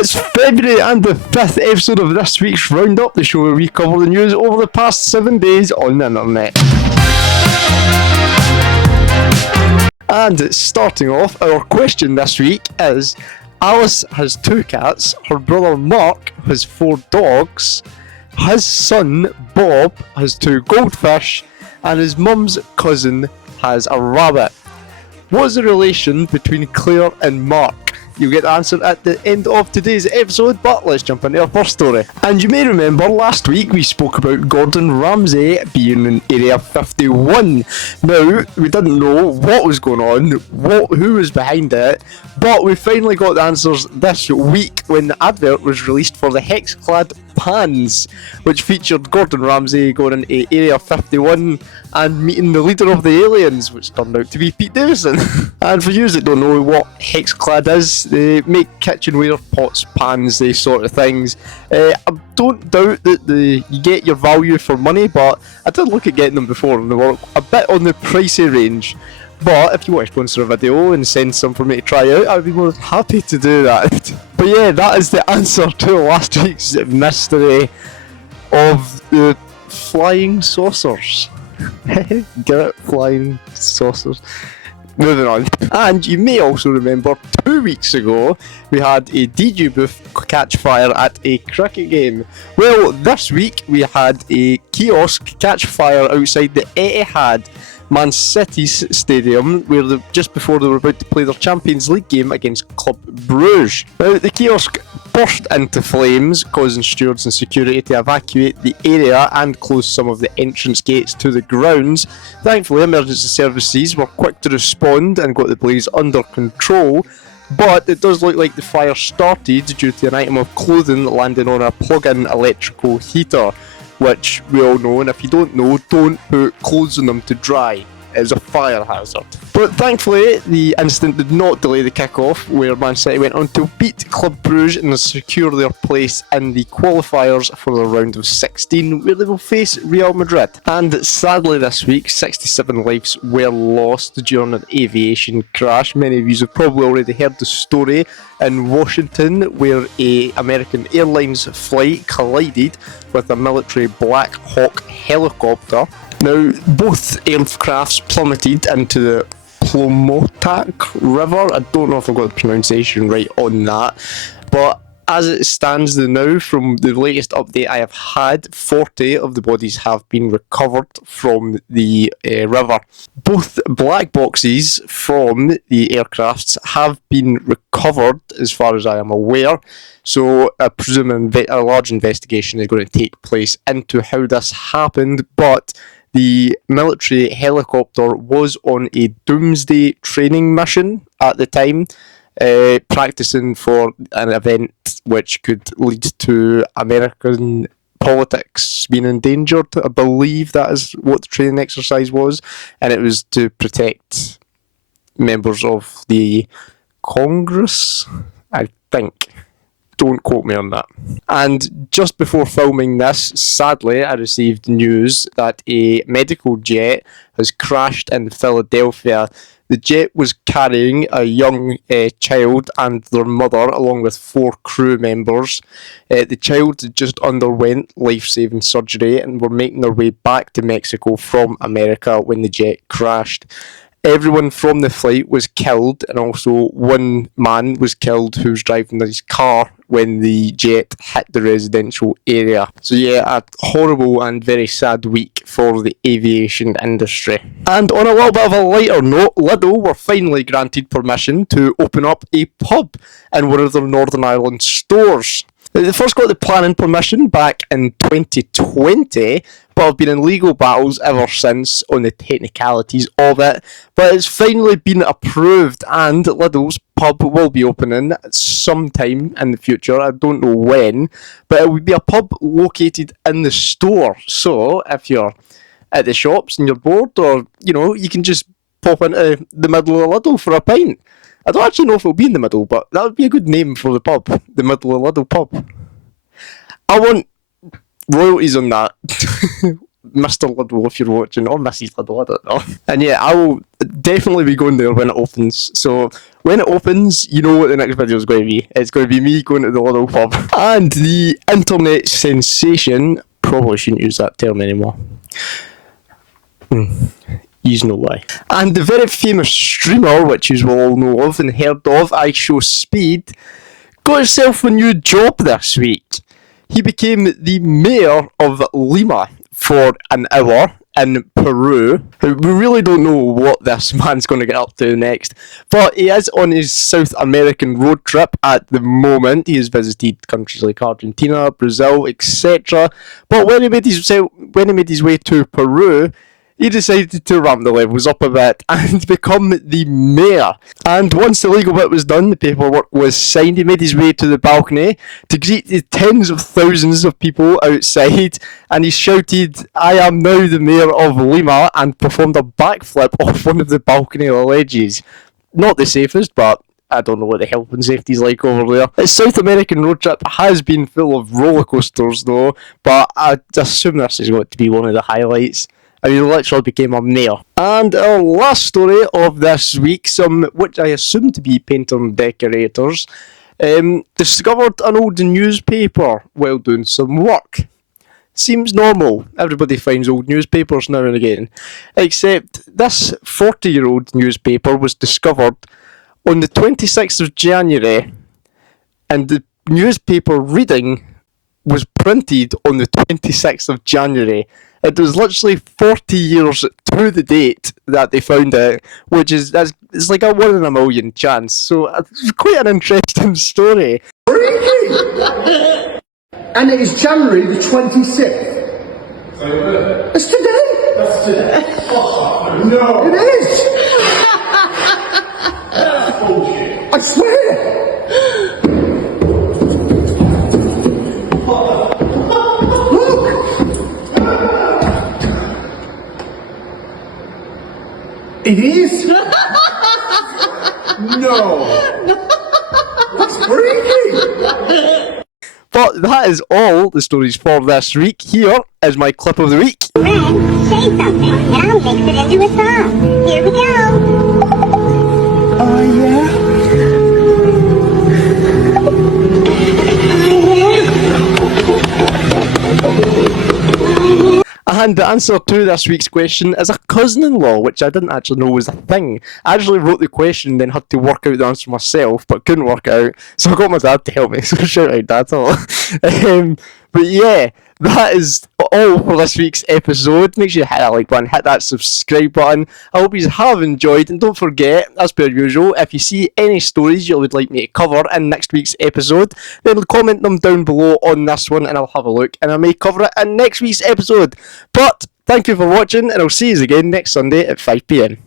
It's February and the 5th episode of this week's Roundup, the show where we cover the news over the past 7 days on the internet. And starting off, our question this week is, Alice has 2 cats, her brother Mark has 4 dogs, his son Bob has 2 goldfish, and his mum's cousin has a rabbit. What is the relation between Claire and Mark? You'll get the answer at the end of today's episode, but let's jump into our first story. And you may remember last week we spoke about Gordon Ramsay being in Area 51. Now, we didn't know what was going on, who was behind it, but we finally got the answers this week when the advert was released for the Hex-clad pans, which featured Gordon Ramsay going into Area 51 and meeting the leader of the aliens, which turned out to be Pete Davidson. And for you that don't know what Hex-clad is, they make kitchenware, pots, pans, these sort of things. I don't doubt that you get your value for money, but I did look at getting them before and they were a bit on the pricey range. But if you want to sponsor a video and send some for me to try out, I'd be more than happy to do that. But yeah, that is the answer to last week's mystery of the flying saucers. Get it? Flying saucers. Moving on. And you may also remember 2 weeks ago we had a DJ booth catch fire at a cricket game. Well, this week we had a kiosk catch fire outside the Etihad, Man City's stadium, where just before they were about to play their Champions League game against Club Bruges. Now, the kiosk burst into flames, causing stewards and security to evacuate the area and close some of the entrance gates to the grounds. Thankfully, emergency services were quick to respond and got the blaze under control, but it does look like the fire started due to an item of clothing landing on a plug-in electrical heater, which we all know, and if you don't know, don't put clothes on them to dry. It's a fire hazard. But thankfully, the incident did not delay the kick-off, where Man City went on to beat Club Bruges and secure their place in the qualifiers for the round of 16, where they will face Real Madrid. And sadly this week, 67 lives were lost during an aviation crash. Many of you have probably already heard the story in Washington, where a American Airlines flight collided with a military Black Hawk helicopter. Now, both aircrafts plummeted into the Plomotak River. I don't know if I got the pronunciation right on that, but as it stands now, from the latest update I have had, 40 of the bodies have been recovered from the river. Both black boxes from the aircrafts have been recovered, as far as I am aware. So I presume a large investigation is going to take place into how this happened, but the military helicopter was on a doomsday training mission at the time, practicing for an event which could lead to American politics being endangered. I believe that is what the training exercise was, and it was to protect members of the Congress, I think. Don't quote me on that. And just before filming this, sadly, I received news that a medical jet has crashed in Philadelphia. The jet was carrying a young child and their mother, along with 4 crew members. The child had just underwent life-saving surgery and were making their way back to Mexico from America when the jet crashed. Everyone from the flight was killed, and also one man was killed who was driving his car when the jet hit the residential area. So yeah, a horrible and very sad week for the aviation industry. And on a little bit of a lighter note, Lidl were finally granted permission to open up a pub in one of their Northern Ireland stores. They first got the planning permission back in 2020, but have been in legal battles ever since on the technicalities of it. But it's finally been approved, and Lidl's pub will be opening sometime in the future. I don't know when, but it would be a pub located in the store. So if you're at the shops and you're bored, or you can just pop into the middle of Lidl for a pint. I don't actually know if it'll be in the middle, but that would be a good name for the pub. The Middle of Lidl pub. I want royalties on that. Mr. Lidl if you're watching, or Mrs. Lidl, I don't know. And yeah, I will definitely be going there when it opens. So when it opens, you know what the next video is going to be. It's going to be me going to the Lidl pub. And the internet sensation, probably shouldn't use that term anymore. You know why. And the very famous streamer, which you will all know of and heard of, I Show Speed, got himself a new job this week. He became the mayor of Lima for an hour in Peru. We really don't know what this man's going to get up to next, but he is on his South American road trip at the moment. He has visited countries like Argentina, Brazil, etc. But when he made his way to Peru, he decided to ramp the levels up a bit and become the mayor. And once the legal bit was done, the paperwork was signed, he made his way to the balcony to greet the tens of thousands of people outside, and he shouted, "I am now the mayor of Lima," and performed a backflip off one of the balcony ledges. Not the safest, but I don't know what the health and safety's like over there. His South American road trip has been full of roller coasters though, but I assume this is going to be one of the highlights. I mean, he literally became a mayor. And our last story of this week, which I assume to be painter and decorators, discovered an old newspaper while doing some work. Seems normal. Everybody finds old newspapers now and again. Except this 40-year-old newspaper was discovered on the 26th of January, and the newspaper reading was printed on the 26th of January. It was literally 40 years to the date that they found it, which is it's like a 1 in a million chance. So it's quite an interesting story. And it is January the 26th. It's today. That's today. Oh, no. It is. That's bullshit. I swear. It is? No. That's freaky. But that is all the stories for this week. Here is my clip of the week. Let's say something, and I'll mix it into a song. Here we go. Oh, yeah? And the answer to this week's question is a cousin-in-law, which I didn't actually know was a thing. I actually wrote the question, then had to work out the answer myself, but couldn't work out, so I got my dad to help me, so shout out Dad. But yeah, that is all for this week's episode. Make sure you hit that like button, hit that subscribe button. I hope you have enjoyed, and don't forget, as per usual, if you see any stories you would like me to cover in next week's episode, then comment them down below on this one and I'll have a look and I may cover it in next week's episode. But thank you for watching, and I'll see you again next Sunday at 5 PM.